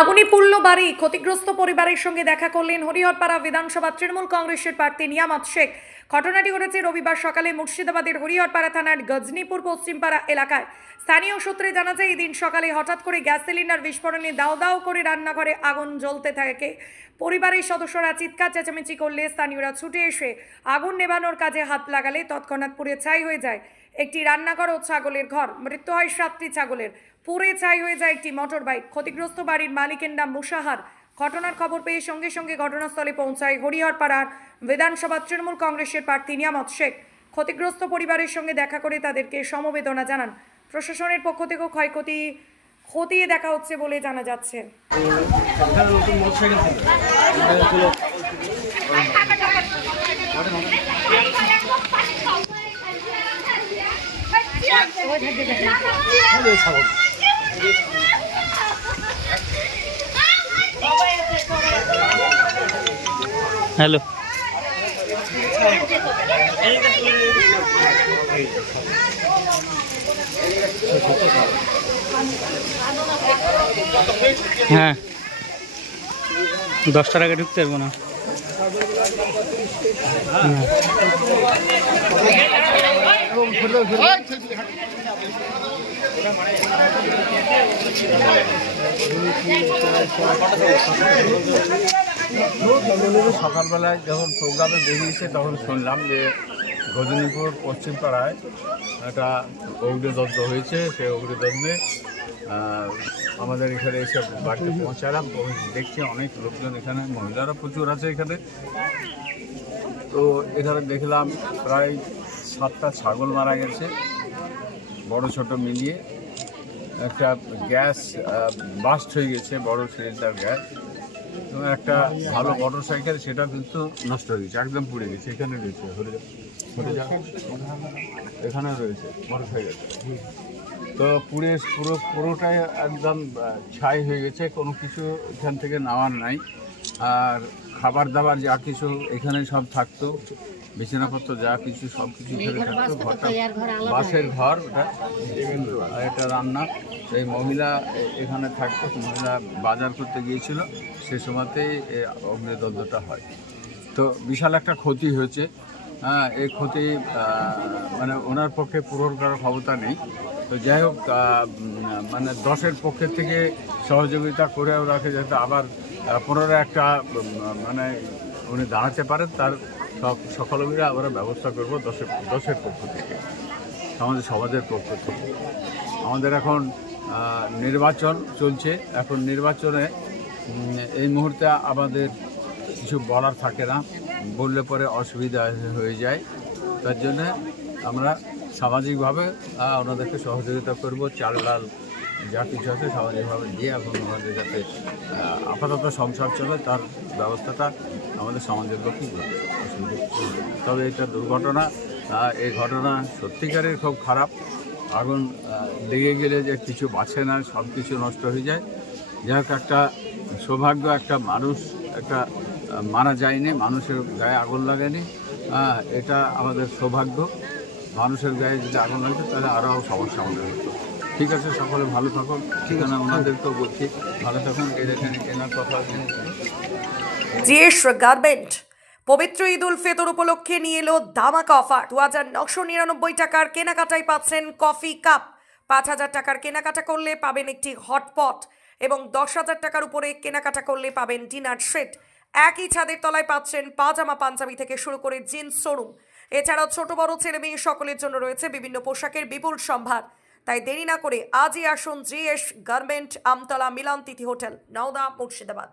আগুনে পুড়ল বাড়ি, ক্ষতিগ্রস্ত পরিবারের সঙ্গে দেখা করলেন হরিহরপাড়া বিধানসভা তৃণমূল কংগ্রেসের প্রার্থী নিয়ামত শেখ। ঘটনাটি ঘটেছে রবিবার সকালে মুর্শিদাবাদের হরিহরপাড়া থানার গজনীপুর পশ্চিমপাড়া এলাকায়। স্থানীয় সূত্রে জানা যায়, এই দিন সকালে হঠাৎ করে গ্যাস সিলিন্ডার বিস্ফোরণে দাও দাও করে রান্নাঘরে আগুন জ্বলতে থাকে। পরিবারের সদস্যরা চিৎকার চেঁচামেচি করলে স্থানীয়রা ছুটে এসে আগুন নেভানোর কাজে হাত লাগালে তৎক্ষণাৎ পুড়ে ছাই হয়ে যায় একটি রান্নাঘর ও ছাগলের ঘর। মৃত্যু হয় 7টি ছাগলের। পুড়ে ছাই হয়ে যায় একটি মোটর বাইক। ক্ষতিগ্রস্ত বাড়ির মালিকের নাম মুশাহার। ঘটনার খবর পেয়ে সঙ্গে সঙ্গে ঘটনাস্থলে পৌঁছায় হরিহরপাড়ার বিধানসভা তৃণমূল কংগ্রেসের প্রার্থী নিয়ামত শেখ। ক্ষতিগ্রস্ত পরিবারের সঙ্গে দেখা করে তাদেরকে সমবেদনা জানান। প্রশাসনের পক্ষ থেকেও ক্ষয়ক্ষতি খতিয়ে দেখা হচ্ছে বলে জানা যাচ্ছে। হ্যালো, হ্যাঁ 10টার আগে ঢুকতে পারবো না। সকালবেলায় যখন প্রোগ্রামে বেরিয়েছে তখন শুনলাম যে গজনীপুর পশ্চিমপাড়ায় একটা অগ্নিদগ্ধ হয়েছে। সেই অগ্নিদগ্ধে আমাদের এখানে এসে বাড়িতে পৌঁছালাম। দেখছি অনেক লোকজন, এখানে মহিলারা প্রচুর আছে এখানে। তো এখানে দেখলাম প্রায় 7টা ছাগল মারা গেছে, বড় ছোট মিলিয়ে। একটা গ্যাস বাস্ট হয়ে গেছে, বড় সিলিন্ডার গ্যাস। এবং একটা ভালো মোটর সাইকেল, সেটা কিন্তু নষ্ট হয়ে গেছে, একদম পুড়ে গেছে। এখানে রয়েছে এখানে রয়েছে মোটর সাইকেল। তো পুরোটাই একদম ছাই হয়ে গেছে, কোনো কিছু এখান থেকে নেওয়ার নাই। আর খাবার দাবার যা কিছু এখানে সব থাকতো, বিছানাপত্র যা কিছু সব কিছু এখানে থাকতো। ঘরটা বাসের ঘর, ওটা এটা রান্না। এই মহিলা এখানে থাকতো, মহিলা বাজার করতে গিয়েছিল, সে সময়তেই অগ্নিদগ্ধটা হয়। তো বিশাল একটা ক্ষতি হয়েছে। এই ক্ষতি মানে ওনার পক্ষে পূরণ করার ক্ষমতা নেই। তো যাই হোক, মানে 10-এর পক্ষের থেকে সহযোগিতা করে ওনাকে যাতে আবার পুনরায় একটা মানে উনি দাঁড়াতে পারেন, তার সকলে মিলে আমরা ব্যবস্থা করবো 10-এর পক্ষ থেকে, আমাদের সমাজের পক্ষ থেকে। আমাদের এখন নির্বাচন চলছে। এখন নির্বাচনে এই মুহূর্তে আমাদের কিছু বলার থাকে না, বললে পরে অসুবিধা হয়ে যায়। তার জন্যে আমরা সামাজিকভাবে ওনাদেরকে সহযোগিতা করব। চাল ডাল যা কিছু আছে সামাজিকভাবে দিয়ে এখন ওনাদের যাতে আপাতত সংসার চলে, তার ব্যবস্থাটা আমাদের সমাজের লোকই করবে, অসুবিধা। তবে এটা দুর্ঘটনা, এই ঘটনা সত্যিকারের খুব খারাপ। আগুন লেগে গেলে যে কিছু বাঁচে না, সব কিছু নষ্ট হয়ে যায়। যাই হোক, একটা সৌভাগ্য, একটা মানুষ একটা মারা যায়নি, মানুষের গায়ে আগুন লাগেনি। এটা আমাদের সৌভাগ্য। মানুষের গায়ে যদি আগুন লাগতো তাহলে আরও সমস্যা আমাদের হতো। ঠিক আছে, সকলে ভালো থাকুন। ঠিকানা ওনাদেরকেও বলছি, ভালো থাকুন। এই দেখেন এনার কথা। জিএস গার্মেন্ট পবিত্র ঈদ উল ফিতর উপলক্ষে নিয়ে এলো ধামাকা অফার। 2999 টাকার কেনাকাটায় পাচ্ছেন কফি কাপ। 5000 টাকার কেনাকাটা করলে পাবেন একটি হটপট এবং 10,000 টাকার উপরে কেনাকাটা করলে পাবেন ডিনার সেট। একই ছাদের তলায় পাচ্ছেন পাজামা পাঞ্জাবি থেকে শুরু করে জিন্স শোরুম। এছাড়াও ছোট বড় ছেলে মেয়ে সকলের জন্য রয়েছে বিভিন্ন পোশাকের বিপুল সম্ভার। তাই দেরি না করে আজই আসুন জিএস গার্মেন্ট, আমতলা মিলন তিথি হোটেল, নওদা, মুর্শিদাবাদ।